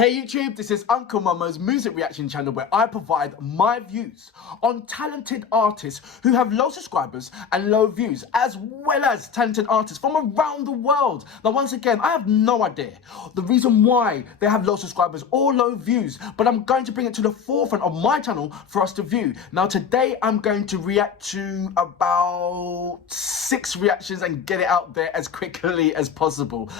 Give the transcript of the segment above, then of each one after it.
Hey YouTube, this is Uncle Momo's music reaction channel where I provide my views on talented artists who have low subscribers and low views, as well as talented artists from around the world. Now once again, I have no idea the reason why they have low subscribers or low views, but I'm going to bring it to the forefront of my channel for us to view. Now today I'm going to react to about 6 reactions and get it out there as quickly as possible.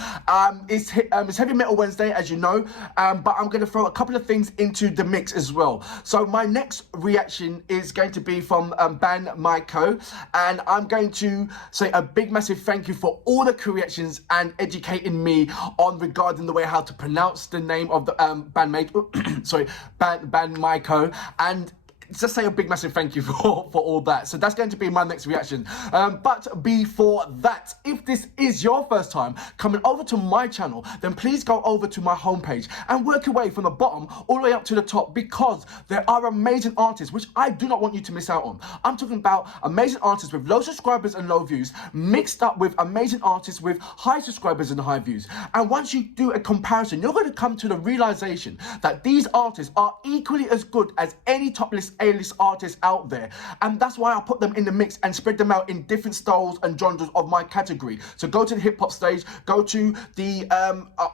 It's Heavy Metal Wednesday, as you know. But I'm going to throw a couple of things into the mix as well. So my next reaction is going to be from BAND-MAIKO, and I'm going to say a big massive thank you for all the corrections and educating me on regarding the way how to pronounce the name of the BAND-MAID, sorry, BAND-MAIKO, and just say a big massive thank you for all that. So that's going to be my next reaction. But before that, if this is your first time coming over to my channel, then please go over to my homepage and work your way from the bottom all the way up to the top, because there are amazing artists which I do not want you to miss out on. I'm talking about amazing artists with low subscribers and low views mixed up with amazing artists with high subscribers and high views. And once you do a comparison, you're going to come to the realization that these artists are equally as good as any top list A-list artists out there, and that's why I put them in the mix and spread them out in different styles and genres of my category. So go to the hip-hop stage, go to the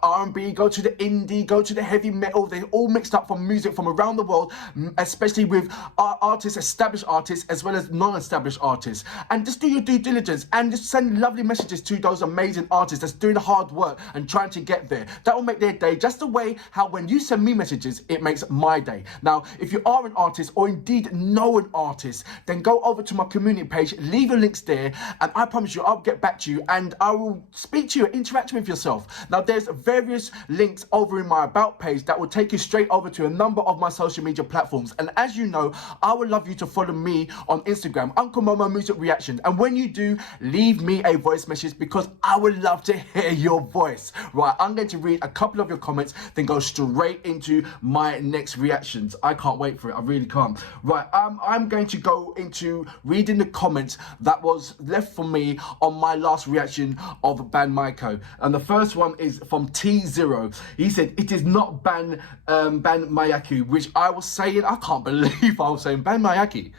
R&B, go to the indie, go to the heavy metal. They're all mixed up from music from around the world, especially with artists, established artists, as well as non-established artists. And just do your due diligence and just send lovely messages to those amazing artists that's doing the hard work and trying to get there. That will make their day, just the way how when you send me messages, it makes my day. Now, if you are an artist or indeed know an artist, then go over to my community page, leave your links there, and I promise you I'll get back to you and I will speak to you, interact with yourself. Now there's various links over in my about page that will take you straight over to a number of my social media platforms, and as you know, I would love you to follow me on Instagram, Uncle Momo Music Reaction, and when you do, leave me a voice message because I would love to hear your voice. Right, I'm going to read a couple of your comments, then go straight into my next reactions. I can't wait for it, I really can't. Right, I'm going to go into reading the comments that was left for me on my last reaction of BAND-MAIKO, and the first one is from T0. He said, it is not BAND-MAIKO, which I was saying, I can't believe I was saying BAND-MAIKO.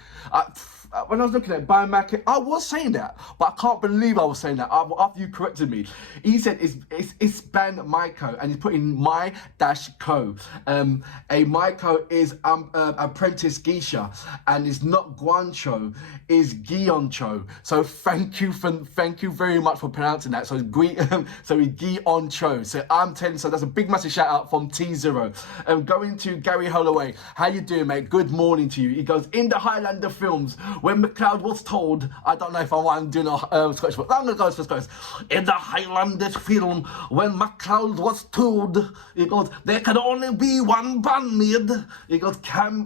When I was looking at BAND-MAIKO, I was saying that, but I can't believe I was saying that after you corrected me. He said it's BAND-MAIKO, and he's putting my-ko. A Maiko is apprentice geisha, and it's not Guancho, is Guioncho. So thank you very much for pronouncing that. So it's Guioncho. So I'm telling, so that's a big massive shout out from T0. Going to Gary Holloway. How you doing, mate? Good morning to you. He goes, in the Highlander films, when McLeod was told, I don't know if I want to do a Scottish, but I'm going to go for Scottish. In the Highlanders film, when McLeod was told, he goes, there can only be one bandmaid. He goes, came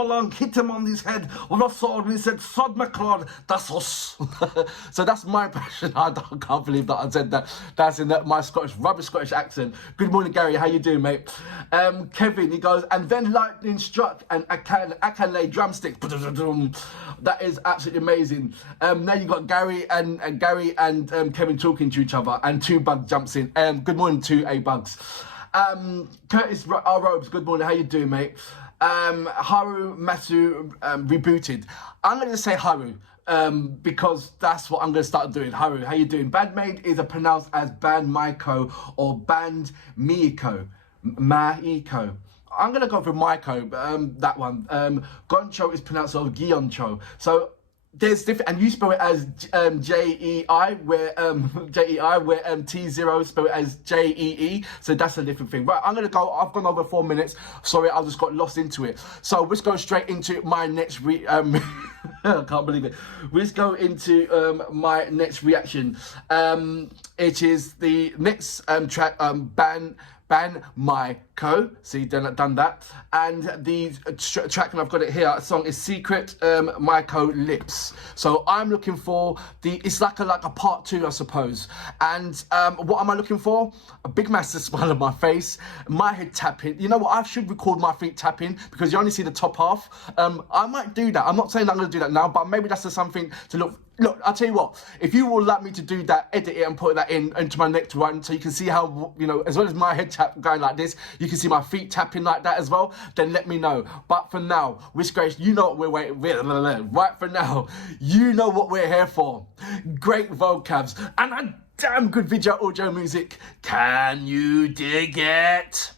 along, hit him on his head with a sword, and he said, Sod McLeod, that's us. So that's my impression. I can't believe that I said that. That's in my rubbish Scottish accent. Good morning, Gary. How you doing, mate? Kevin, he goes, and then lightning struck, and I can lay drumsticks. That is absolutely amazing. Now you got Gary and Kevin talking to each other, and 2 Bugs jumps in. Good morning to A Bugs. Curtis R Robes, good morning. How you doing, mate? Haru Masu rebooted. I'm going to say Haru because that's what I'm going to start doing. Haru, how you doing? Band-maid is pronounced as BAND-MAIKO or band-maiko. Maiko. I'm going to go for Maiko, that one. Goncho is pronounced as Guioncho. So there's different, and you spell it as J-E-I, where T0 spell it as J-E-E. So that's a different thing. Right, I'm going to go, I've gone over 4 minutes. Sorry, I just got lost into it. So let's go straight into my next I can't believe it. Let's go into my next reaction. It is the next track, BAND-MAIKO, see, done that, and the track, and I've got it here, a song is Secret Maiko Lips. So I'm looking for it's like a part 2, I suppose. And what am I looking for? A big massive smile on my face, my head tapping. You know what, I should record my feet tapping because you only see the top half. I might do that. I'm not saying I'm going to do that now, but maybe that's just something to look Look, I'll tell you what, if you would like me to do that, edit it and put that into my next one so you can see how, as well as my head tap going like this, you can see my feet tapping like that as well, then let me know. But for now, Wish Grace, you know what we're waiting for. Right for now, you know what we're here for. Great vocabs and a damn good video audio music. Can you dig it?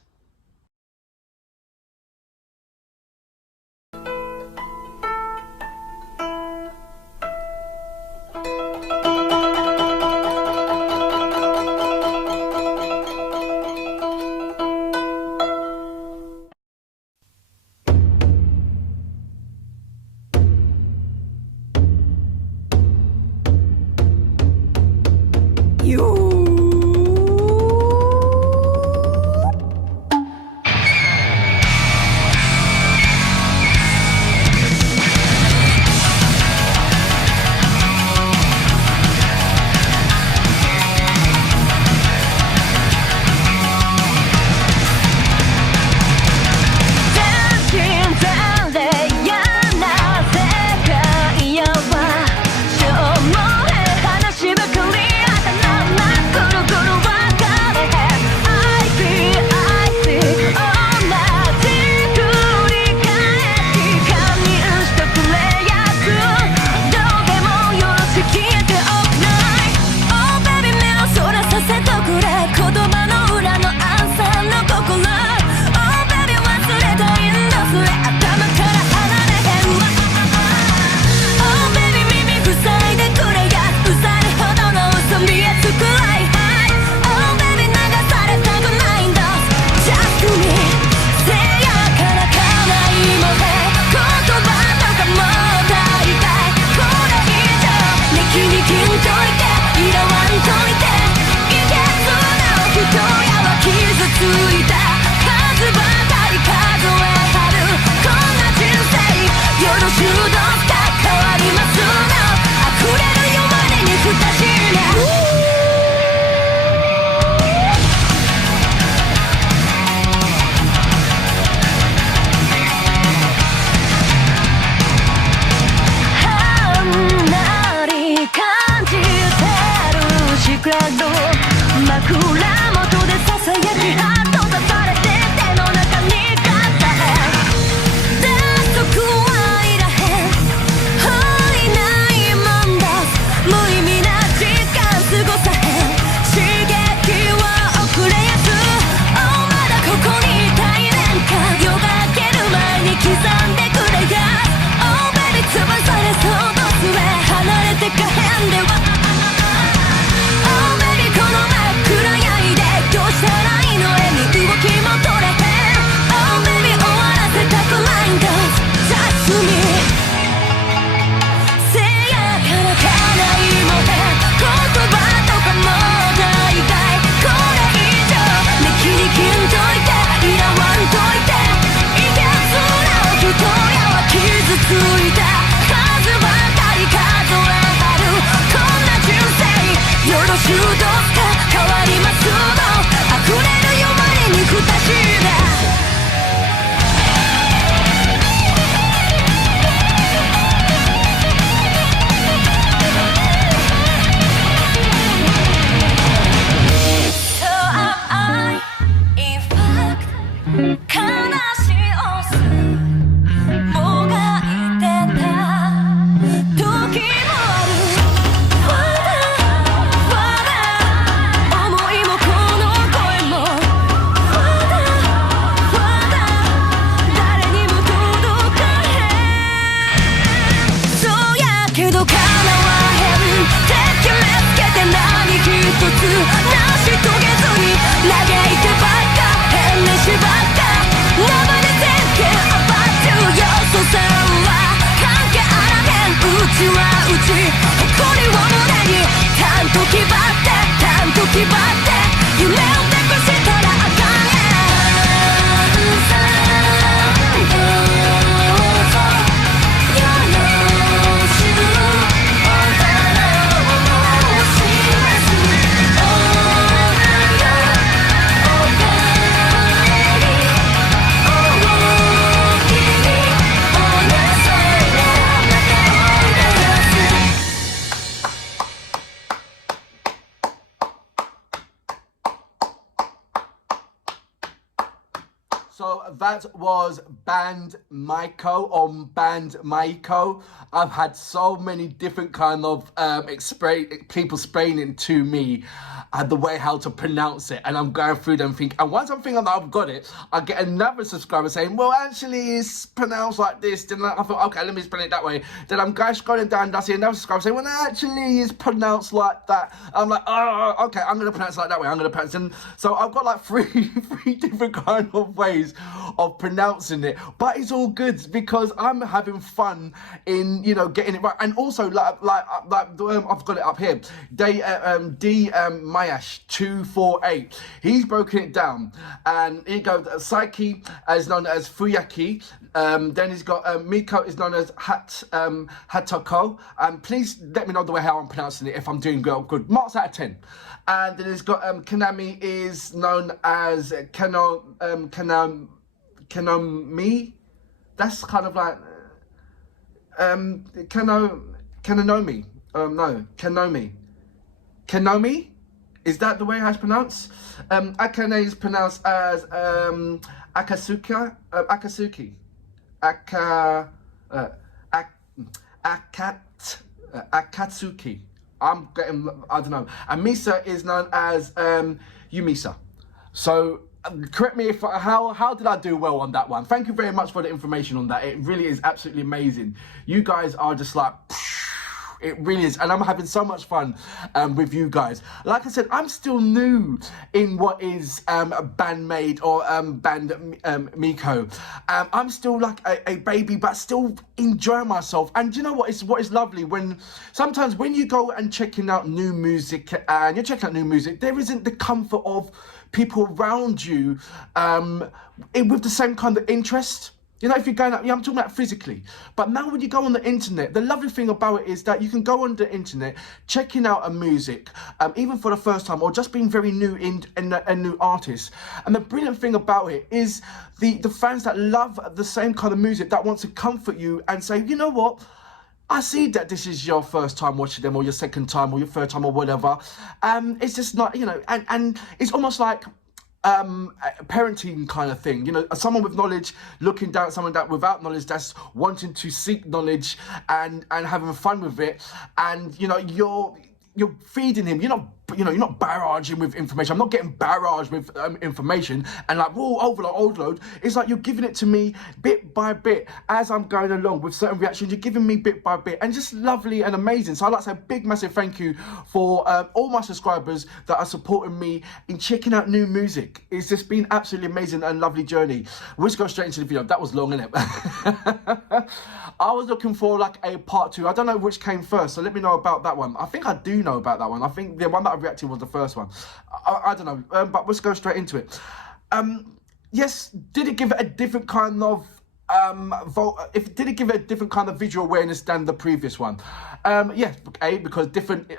That was BAND-MAIKO or BAND-MAIKO. I've had so many different kind of people explaining to me the way how to pronounce it, and I'm going through them thinking, and once I'm thinking that I've got it, I get another subscriber saying, well, actually it's pronounced like this. Then I thought, okay, let me spell it that way. Then I'm going scrolling down and I see another subscriber saying, well, actually it's pronounced like that. I'm like, oh, okay, I'm going to pronounce it like that way. I'm going to pronounce it. And so I've got like three different kind of ways of pronouncing it, but it's all good because I'm having fun in, you know, getting it right. And also I've got it up here. Mayash 248. He's broken it down, and he goes Psyche is known as Fuyaki. Then he's got Miko is known as Hatoko. Please let me know the way how I'm pronouncing it if I'm doing good. Marks out of 10. And then he's got Kanami is known as Kanami. That's kind of like Kanomi. No, Kanomi. Is that the way how it's pronounced? Akane is pronounced as Akatsuki. Akatsuki. I'm getting, I don't know. And Misa is known as Yumisa. So correct me if how did I do well on that one? Thank you very much for the information on that. It really is absolutely amazing. You guys are just like, it really is, and I'm having so much fun with you guys. Like I said, I'm still new in what is band-maid or band-maiko. I'm still like a baby, but still enjoying myself. And you know what is lovely when sometimes when you go and checking out new music and you're checking out new music, there isn't the comfort of people around you with the same kind of interest. You know, if you're going out, I'm talking about physically. But now when you go on the internet, the lovely thing about it is that you can go on the internet, checking out a music, even for the first time, or just being very new in a new artist. And the brilliant thing about it is the fans that love the same kind of music, that want to comfort you and say, you know what? I see that this is your first time watching them, or your second time, or your third time, or whatever. It's just not, you know, and it's almost like a parenting kind of thing, you know, someone with knowledge looking down at someone that without knowledge, that's wanting to seek knowledge and having fun with it. And you know, you're feeding him. You're not barraging with information. I'm not getting barraged with information and like, whoa, overload. It's like you're giving it to me bit by bit as I'm going along with certain reactions. You're giving me bit by bit, and just lovely and amazing. So I'd like to say a big, massive thank you for all my subscribers that are supporting me in checking out new music. It's just been absolutely amazing and lovely journey. We'll just go straight into the video. That was long, innit? I was looking for like a part 2. I don't know which came first, so let me know about that one. I think I do know about that one. I think the one that I reacted was the first one. I don't know, but let's go straight into it. Yes, did it give it a different kind of did it give it a different kind of visual awareness than the previous one? Yeah, because different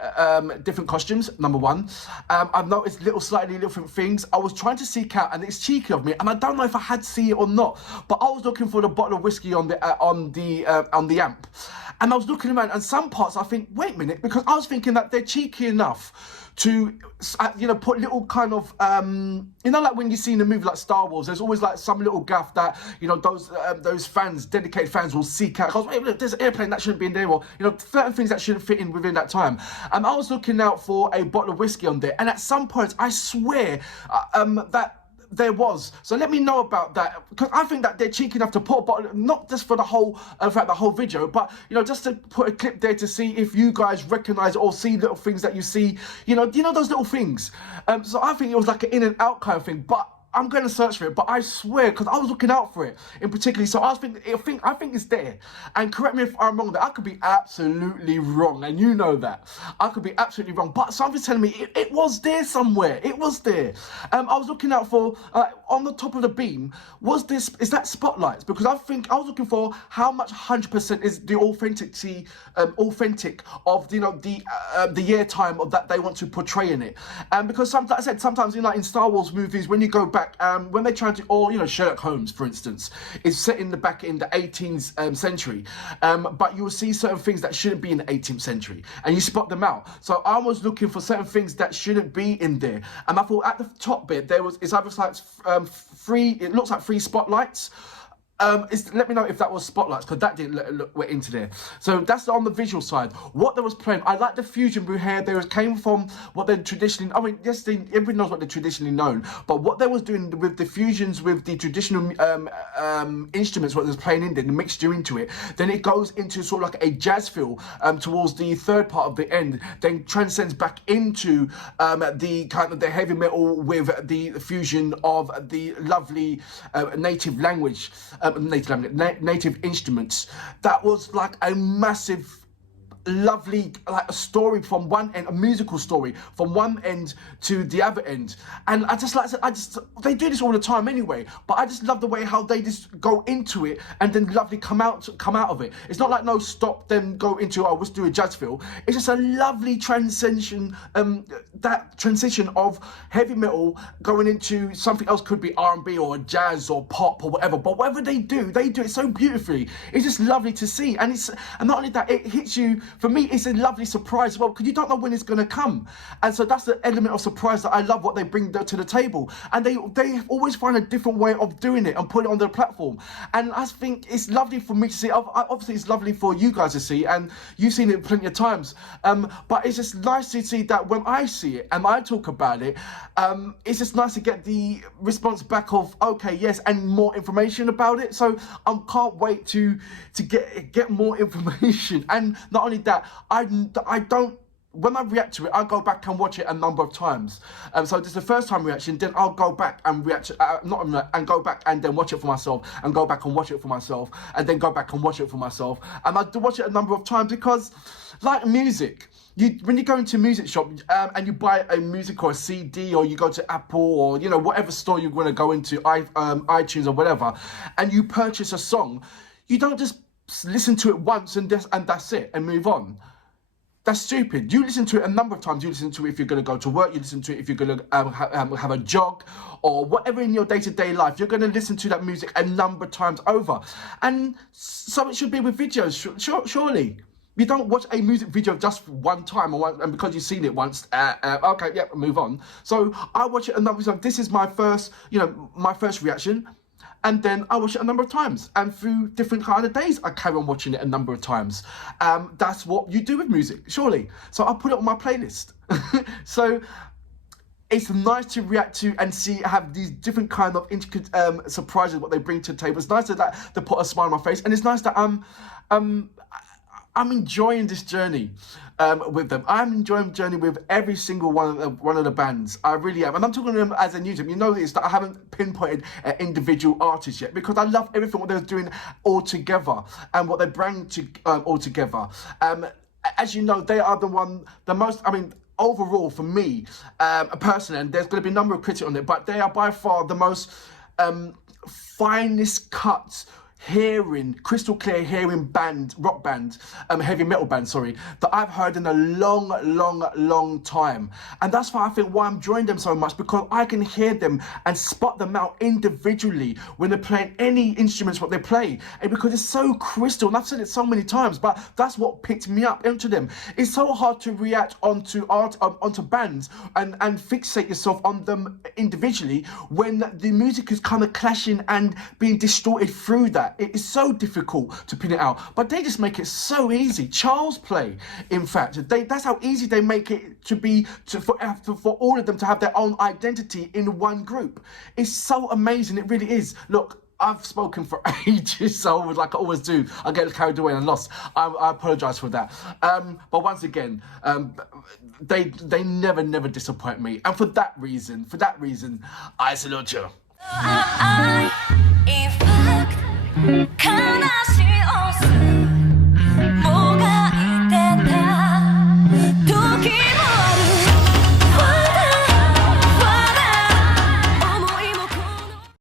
costumes, number one. I've noticed slightly different things. I was trying to seek out, and it's cheeky of me, and I don't know if I had seen it or not, but I was looking for the bottle of whiskey on the amp, and I was looking around, and some parts I think, wait a minute, because I was thinking that they're cheeky enough to, you know, put little kind of, you know, like when you see in a movie like Star Wars, there's always like some little gaff that, you know, those fans, dedicated fans will seek out. Because, wait, look, there's an airplane that shouldn't be in there, or, you know, certain things that shouldn't fit in within that time. And I was looking out for a bottle of whiskey on there, and at some point, I swear that there was. So let me know about that, because I think that they're cheeky enough to put a bottle, not just for the whole video, but, you know, just to put a clip there to see if you guys recognize or see little things that you see, you know those little things. So I think it was like an in and out kind of thing, but I'm going to search for it, but I swear, because I was looking out for it in particular, so I think it's there. And correct me if I'm wrong, that I could be absolutely wrong, and you know that. I could be absolutely wrong, but something's telling me it was there somewhere. It was there. I was looking out for, on the top of the beam, is that spotlights? Because I was looking for how much 100% is the authentic of, you know, the air time of that they want to portray in it. And because like I said, sometimes, you know, in Star Wars movies, when you go back back, when they try to, or, you know, Sherlock Holmes, for instance, is set in the 18th century, but you will see certain things that shouldn't be in the 18th century, and you spot them out. So I was looking for certain things that shouldn't be in there, and I thought at the top bit it's either like it looks like 3 spotlights. Let me know if that was spotlights, because that didn't look into there. So that's on the visual side. What they was playing, I like the fusion with hair. They came from what they're traditionally, I mean, yes, everybody knows what they're traditionally known, but what they was doing with the fusions with the traditional instruments, what they was playing in there, the mixture into it, then it goes into sort of like a jazz feel towards the third part of the end, then transcends back into the kind of the heavy metal with the fusion of the lovely native language. Native instruments. That was like a massive, lovely, like a story from one end, a musical story from one end to the other end. And they do this all the time anyway, but I just love the way how they just go into it and then lovely come out of it. It's not like no stop, then go into, oh, let's do a jazz feel. It's just a lovely transition, that transition of heavy metal going into something else, could be R&B or jazz or pop or whatever, but whatever they do it so beautifully. It's just lovely to see, and not only that, it hits you. For me, it's a lovely surprise as well, because you don't know when it's going to come. And so that's the element of surprise that I love, what they bring to the table. And they always find a different way of doing it and put it on their platform. And I think it's lovely for me to see. Obviously, it's lovely for you guys to see, and you've seen it plenty of times. But it's just nice to see that when I see it and I talk about it, it's just nice to get the response back of, okay, yes, and more information about it. So I can't wait to get more information. And not only that, I don't, when I react to it, I go back and watch it a number of times. So this is the first time reaction, then I'll go back and react, and go back and then watch it for myself, and go back and watch it for myself, and then go back and watch it for myself. And I do watch it a number of times, because like music, when you go into a music shop and you buy a music or a CD, or you go to Apple, or, you know, whatever store you're going to go into, iTunes or whatever, and you purchase a song, you don't just listen to it once and that's it and move on. That's stupid. You listen to it a number of times. You listen to it if you're going to go to work. You listen to it if you're going to have a jog or whatever in your day-to-day life. You're going to listen to that music a number of times over. And so it should be with videos, surely. You don't watch a music video just one time and because you've seen it once, okay, yeah, move on. So I watch it a number of times. This is my first reaction. And then I watch it a number of times, and through different kind of days, I carry on watching it a number of times. That's what you do with music, surely. So I'll put it on my playlist. So it's nice to react to and have these different kind of intricate surprises, what they bring to the table. It's nice that they put a smile on my face, and it's nice that I'm enjoying this journey with them. I'm enjoying the journey with every single one of the bands. I really am. And I'm talking to them as a new team. You notice that I haven't pinpointed an individual artist yet, because I love everything what they're doing all together and what they bring all together. As you know, they are the most, I mean, overall for me, personally, and there's going to be a number of critics on it, but they are by far the most finest cuts, crystal clear hearing rock band, heavy metal band, that I've heard in a long time. And that's why I think why I'm enjoying them so much, because I can hear them and spot them out individually when they're playing any instruments what they play. And because it's so crystal, and I've said it so many times, but that's what picked me up into them. It's so hard to react onto bands and fixate yourself on them individually when the music is kind of clashing and being distorted through that. It is so difficult to pin it out, but they just make it so easy. Charles play, in fact, that's how easy they make it to be for all of them to have their own identity in one group. It's so amazing, it really is. Look, I've spoken for ages, so like I always do, I get carried away and lost. I apologise for that. But once again, they never disappoint me, and for that reason, I salute you.